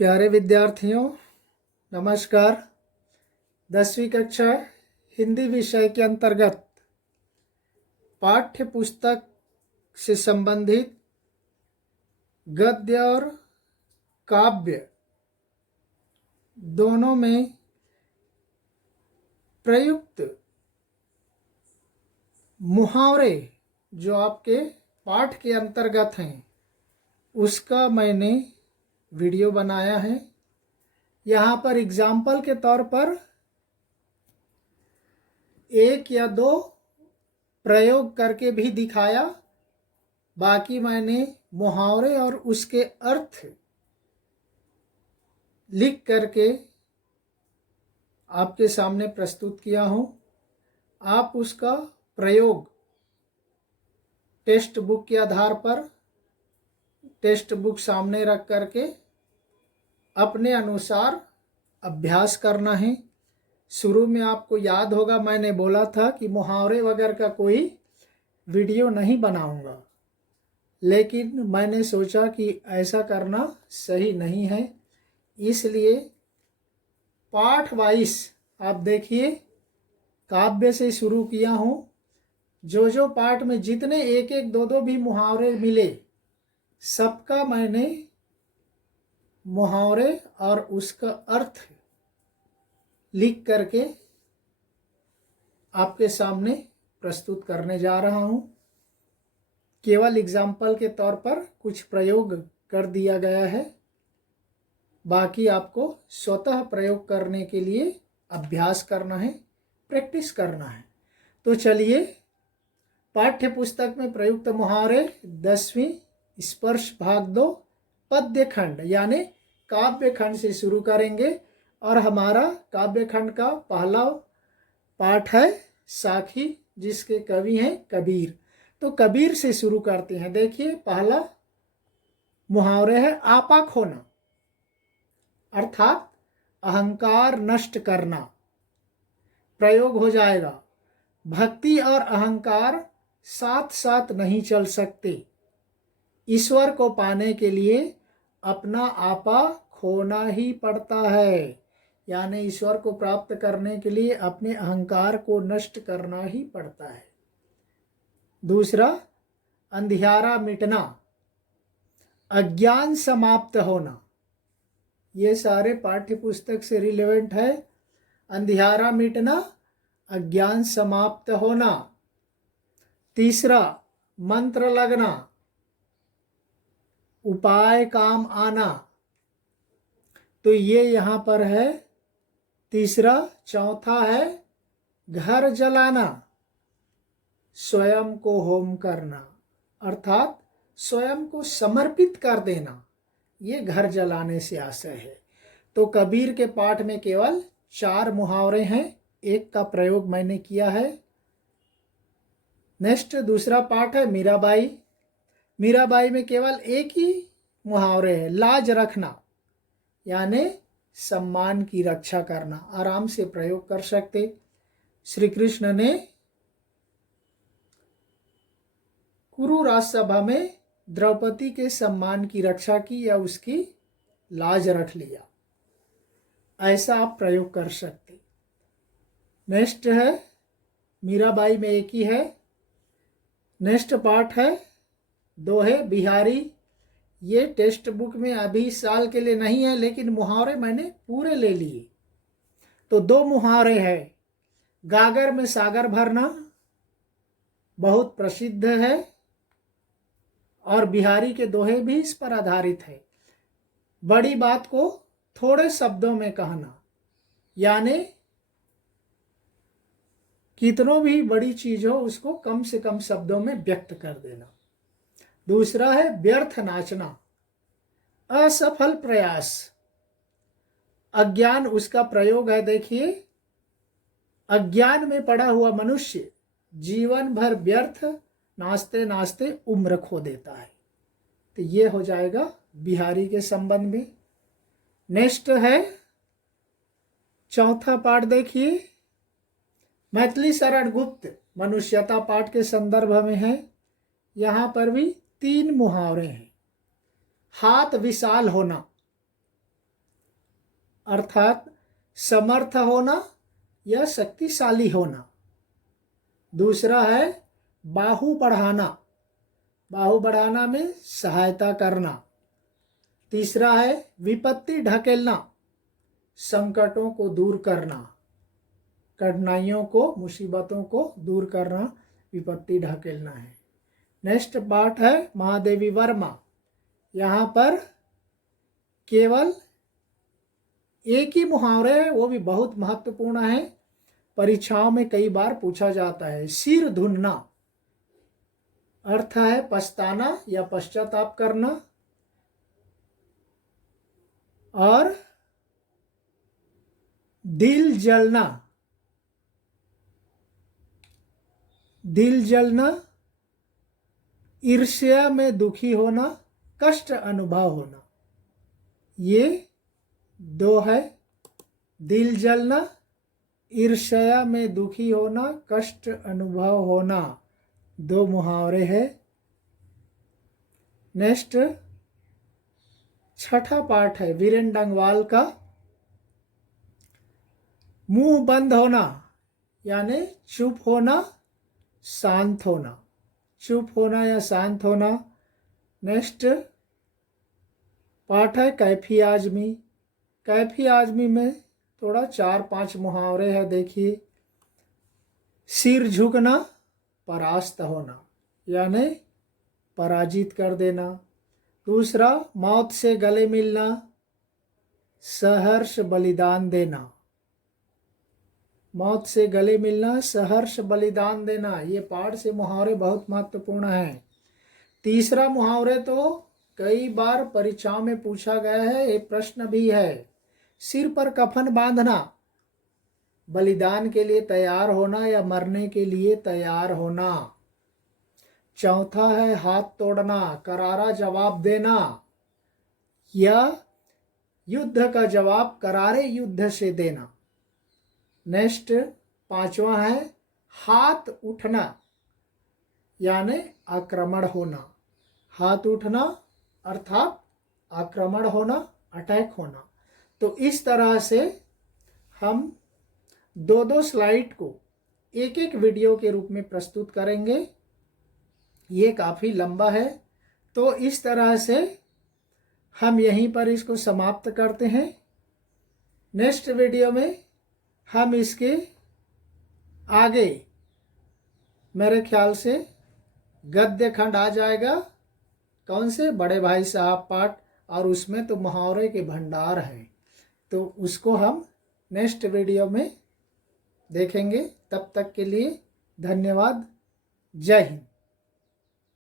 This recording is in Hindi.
प्यारे विद्यार्थियों, नमस्कार। 10वीं कक्षा हिंदी विषय के अंतर्गत पाठ्य पुस्तक से संबंधित गद्य और काव्य दोनों में प्रयुक्त मुहावरे जो आपके पाठ के अंतर्गत हैं उसका मैंने वीडियो बनाया है। यहाँ पर एग्जाम्पल के तौर पर एक या दो प्रयोग करके भी दिखाया, बाकी मैंने मुहावरे और उसके अर्थ लिख करके आपके सामने प्रस्तुत किया हूँ। आप उसका प्रयोग टेक्स्ट बुक के आधार पर टेक्स्ट बुक सामने रख करके अपने अनुसार अभ्यास करना है। शुरू में आपको याद होगा मैंने बोला था कि मुहावरे वगैरह का कोई वीडियो नहीं बनाऊंगा, लेकिन मैंने सोचा कि ऐसा करना सही नहीं है, इसलिए पाठ वाइज आप देखिए काव्य से शुरू किया हूँ। जो पाठ में जितने एक एक दो दो भी मुहावरे मिले सबका मैंने मुहावरे और उसका अर्थ लिख करके आपके सामने प्रस्तुत करने जा रहा हूँ। केवल एग्जाम्पल के तौर पर कुछ प्रयोग कर दिया गया है, बाकी आपको स्वतः प्रयोग करने के लिए अभ्यास करना है, प्रैक्टिस करना है। तो चलिए पाठ्य पुस्तक में प्रयुक्त मुहावरे 10वीं स्पर्श भाग 2 पद्य खंड यानी काव्य खंड से शुरू करेंगे। और हमारा काव्य खंड का पहला पाठ है साखी, जिसके कवि हैं कबीर। तो कबीर से शुरू करते हैं। देखिए पहला मुहावरे है आपा खोना, अर्थात अहंकार नष्ट करना। प्रयोग हो जाएगा भक्ति और अहंकार साथ साथ नहीं चल सकते। ईश्वर को पाने के लिए अपना आपा खोना ही पड़ता है, यानी ईश्वर को प्राप्त करने के लिए अपने अहंकार को नष्ट करना ही पड़ता है। दूसरा अंधियारा मिटना, अज्ञान समाप्त होना। ये सारे पाठ्य पुस्तक से रिलेवेंट है। अंधियारा मिटना, अज्ञान समाप्त होना। तीसरा मंत्र लगना, उपाय काम आना। तो ये यहाँ पर है तीसरा। चौथा है घर जलाना, स्वयं को होम करना, अर्थात स्वयं को समर्पित कर देना। ये घर जलाने से आशय है। तो कबीर के पाठ में केवल 4 मुहावरे हैं, एक का प्रयोग मैंने किया है। नेक्स्ट दूसरा पाठ है मीराबाई। मीराबाई में केवल एक ही मुहावरे है, लाज रखना, यानी सम्मान की रक्षा करना। आराम से प्रयोग कर सकते। श्री कृष्ण ने कुरु राजसभा में द्रौपदी के सम्मान की रक्षा की या उसकी लाज रख लिया, ऐसा आप प्रयोग कर सकते। नेक्स्ट है मीराबाई में एक ही है। नेक्स्ट पाठ है दोहे बिहारी। ये टेक्स्ट बुक में अभी इस साल के लिए नहीं है, लेकिन मुहावरे मैंने पूरे ले लिए। तो 2 मुहावरे हैं। गागर में सागर भरना बहुत प्रसिद्ध है और बिहारी के दोहे भी इस पर आधारित है। बड़ी बात को थोड़े शब्दों में कहना, यानी कितनों भी बड़ी चीज हो उसको कम से कम शब्दों में व्यक्त कर देना। दूसरा है व्यर्थ नाचना, असफल प्रयास। अज्ञान उसका प्रयोग है। देखिए अज्ञान में पड़ा हुआ मनुष्य जीवन भर व्यर्थ नाचते नाचते उम्र खो देता है। तो ये हो जाएगा बिहारी के संबंध में। नेक्स्ट है चौथा पाठ। देखिए मैथिली शरण गुप्त मनुष्यता पाठ के संदर्भ में है। यहाँ पर भी 3 मुहावरे हैं। हाथ विशाल होना, अर्थात समर्थ होना या शक्तिशाली होना। दूसरा है बाहु बढ़ाना, बाहु बढ़ाना में सहायता करना। तीसरा है विपत्ति ढकेलना, संकटों को दूर करना, कठिनाइयों को, मुसीबतों को दूर करना विपत्ति ढकेलना है। नेक्स्ट पार्ट है महादेवी वर्मा। यहाँ पर केवल एक ही मुहावरे है, वो भी बहुत महत्वपूर्ण है, परीक्षाओं में कई बार पूछा जाता है। सिर धुनना, अर्थ है पछताना या पश्चाताप करना। और दिल जलना, दिल जलना ईर्ष्या में दुखी होना, कष्ट अनुभव होना। ये दो है, दिल जलना, ईर्ष्या में दुखी होना, कष्ट अनुभव होना, दो मुहावरे हैं। नेक्स्ट छठा पाठ है वीरेन डंगवाल का, मुंह बंद होना यानी चुप होना, शांत होना, चुप होना या शांत होना। नेक्स्ट पाठ है कैफी आजमी। कैफी आजमी में थोड़ा 4-5 मुहावरे हैं, देखिए। सिर झुकना, परास्त होना यानी पराजित कर देना। दूसरा मौत से गले मिलना, सहर्ष बलिदान देना, मौत से गले मिलना, सहर्ष बलिदान देना। ये पाठ से मुहावरे बहुत महत्वपूर्ण हैं। तीसरा मुहावरे तो कई बार परीक्षाओं में पूछा गया है, ये प्रश्न भी है। सिर पर कफन बांधना, बलिदान के लिए तैयार होना या मरने के लिए तैयार होना। चौथा है हाथ तोड़ना, करारा जवाब देना या युद्ध का जवाब करारे युद्ध से देना। नेक्स्ट 5वां है हाथ उठना यानी आक्रमण होना। हाथ उठना अर्थात आक्रमण होना, अटैक होना। तो इस तरह से हम 2-2 स्लाइड को एक-एक वीडियो के रूप में प्रस्तुत करेंगे। ये काफ़ी लंबा है, तो इस तरह से हम यहीं पर इसको समाप्त करते हैं। नेक्स्ट वीडियो में हम इसके आगे मेरे ख्याल से गद्य खंड आ जाएगा। कौन से? बड़े भाई साहब पाठ, और उसमें तो मुहावरे के भंडार हैं, तो उसको हम नेक्स्ट वीडियो में देखेंगे। तब तक के लिए धन्यवाद। जय हिंद।